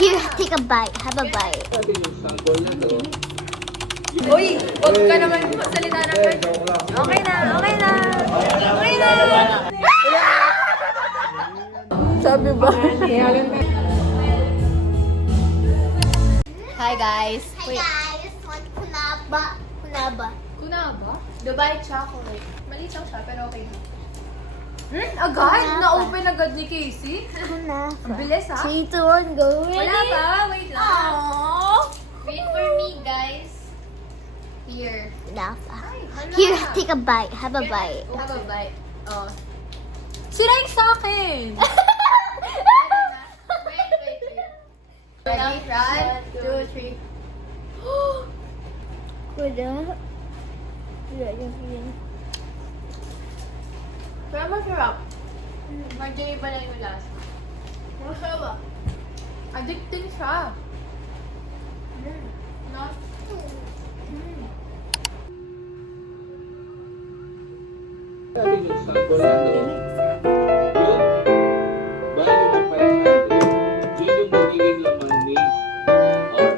Here, take a bite. Have a bite. Uy, huwag ka naman magsalita ng bird. Okay na, okay na. Okay na. Sabi ba? Hi guys. Hi guys. Want kunaba? Kunaba. Kunaba? Dubai chocolate. Maliit lang siya, pero okay na. Agad? Na-open agad ni Casey? Kunaba. Ang bilis ha? 3, 2, 1, go. Wala pa, wait lang. Aww. Wait for me, guys. Here. Kunaba. Hala. Here, take a bite. Have a bite. Have a bite. Oh. Sira yung sa akin. Wait. Ready? 1, 2, 3. Kunaba. Kunaba. Pero masarap. Medyo iba lang yung lasa. Masarap. Addicting siya. Not. Sabi nyo sa Colorado, yun, value ng 500, yun yung magiging laman ni R.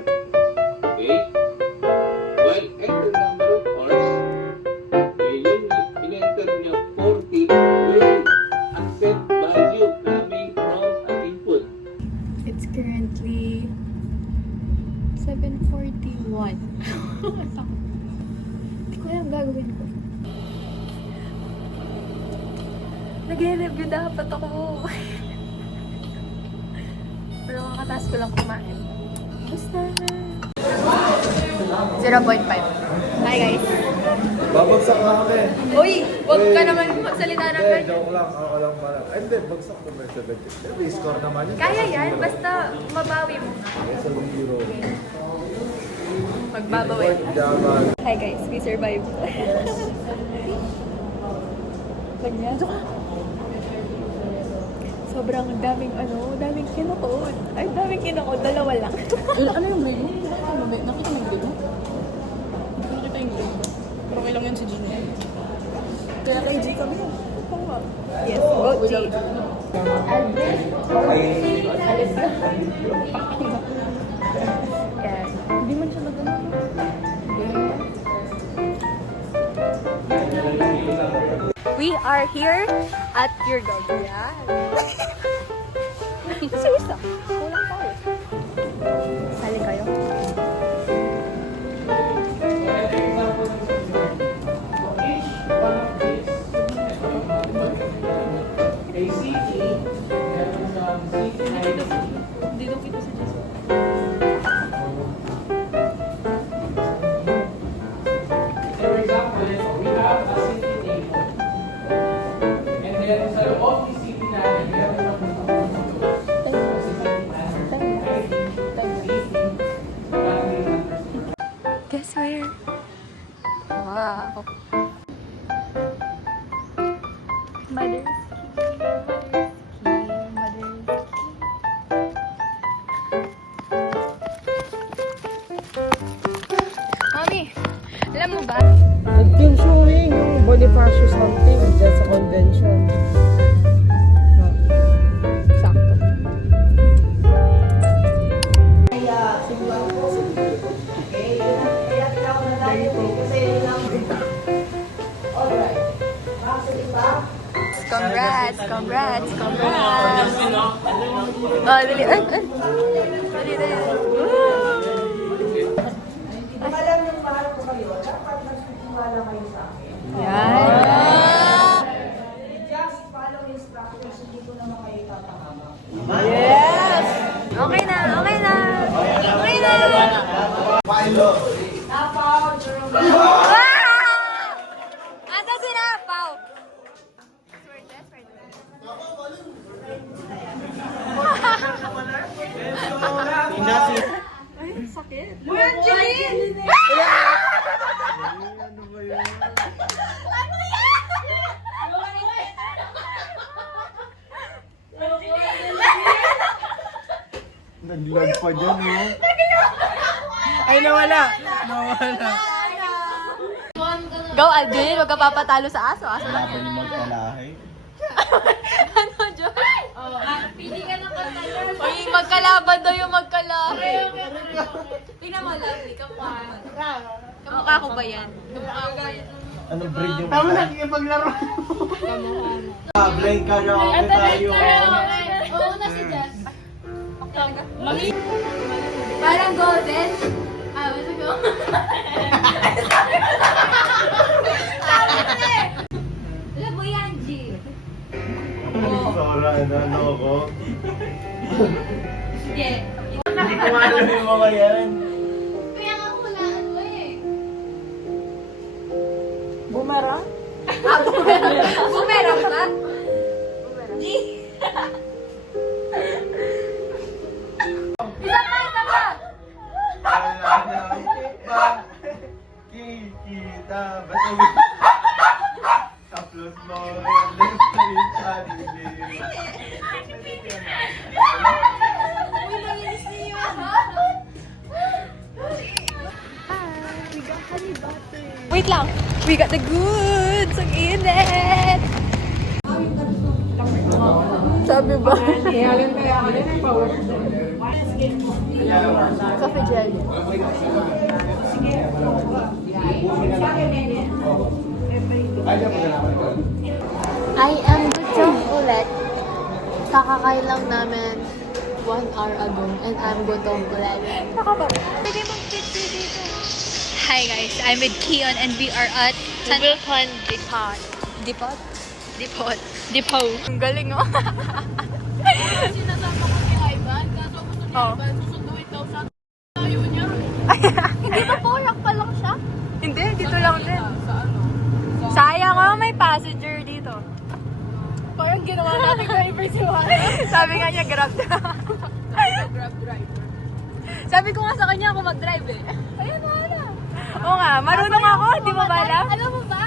Okay? While enter number of R's, okay, yung in-enter niya 40 will accept value coming from an input. It's currently 7:41. Hindi ko alam gagawin ko. Nag-review dapat ako. Pero kakataas ko lang kumain. Basta na. 0.5. Hi guys. Babagsak na kami. Uy, huwag ka naman magsalita ng bird. Joke lang, ako lang pala. Ay, hindi, bagsak naman sa bird. May score naman yun. Kaya yan, basta mabawi mo. Sa zero. Magbabawi. Daman. Hi guys, we survived. Ganyan. Sobrang daming kinukod. Ay, daming kinukod. Dalawa lang. Ano yung grade mo? Nakita mo yung grade mo? Hindi ko nakita yung grade mo. Pero okay lang yan si Gino. Kaya kay G kami. Yes, go G. Yes. Hindi man siya nagano. We are here at your dog. Yeah. Seryoso. Kulang tayo. Sali kayo. Hindi ko kita sa Gino. For example, we have a city table. And then sa loob ni city natin, meron na po sa Guess where? Wow. Mother's Mami, alam mo ba? Yung showing, yung Bonifacio something dyan sa convention. Sakto. Congrats! Congrats! Congrats! Oh, dali. Dali, dali. Alam yung mahal ko kayo, dapat nagtitiwala kayo sa akin. Yan. Just follow instructions, hindi ko naman kayo tatangamak. Yes! Okay na, okay na. Okay na. Napaw, Jerome. Wow! Asa si Rapaw? Ay, sakit. Uy, Angeline! Ano ba yun? Naglag pa dyan, no? Ay, nawala! Nawala! Go, Aldrin. Huwag ka papatalo sa aso. Aso lang Wala pa yan. yung magkalahi. Ano, Joy? Pili ka ng kanta. Magkalaban daw yung magkalaban. Tingnan mo, lovely. Kamukha ko ba yan? Kamukha ko ba yan? Anong breed yung Tama na, kikipaglaro. Blind karaoke tayo. Oo na si Jess. Parang golden. Basta ko. Alam mo yan, G. Sora, ano ko? Sige. Hindi ko alam yung mga yan. Kaya nga hulaan mo eh. Boomerang? Bumerang ba? G. Isa pa. Kikita. Basta Tapos mo rin sa sarili. Wait lang. We got the goods. Ang init. Sabi ba? Coffee jelly. I am gutom ulit. Kakakain lang namin 1 hour ago and I'm gutom ulit. Pwede mag-picture dito. Hi guys, I'm with Kion and we are at Wilcon Depot. Depot? Depot. Depot. Ang galing oh. Sinasama ko si Ivan, kaso gusto ni Oh. Ivan, susunduin daw sa tayo niya. Hindi ba Porak pa lang siya? Hindi, dito lang din. Sa ano? Sayang oh, may passenger dito. Parang ginawa natin driver si Wala. Sabi nga niya, grab na. Grab driver. Sabi ko nga sa kanya ako mag-drive eh. Ayun, wala. Oo nga, marunong ako, di mo ba alam? Alam mo ba?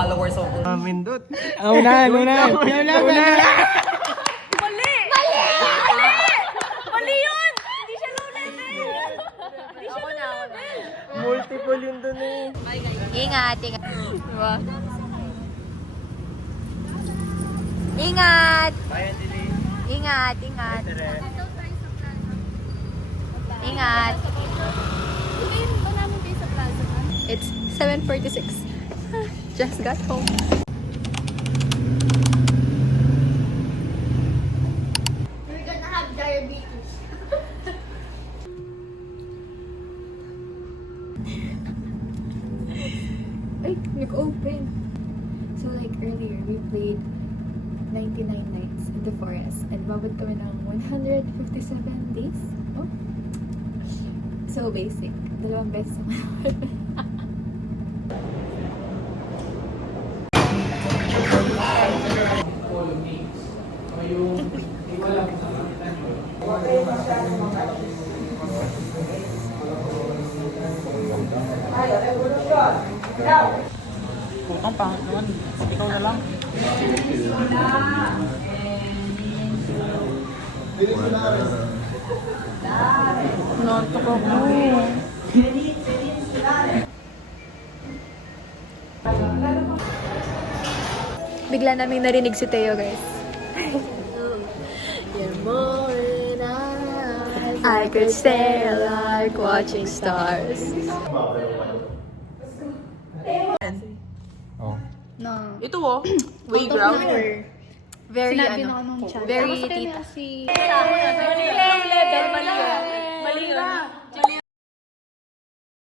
followers of Mindot. Mali! Mali yun! Hindi siya low level! Hindi siya low level! multiple yun dun eh. Ingat, ingat. Diba? Ingat! Ingat, ingat. Ingat. It's 7:46. Just got home. We're gonna have diabetes. Ay, nag-open. So like earlier, we played 99 nights in the forest. And babad kami ng 157 days. Oh. So basic. 2 beses ako. Putang pangit naman. Ikaw na lang. Nantok ako. Bigla naming narinig si Teo, guys. I could stay like watching stars. Ito oh. Wayground. Very, Sinabi ano, na nung chat. very Tapos tita. si... Mali yun. Mali yun.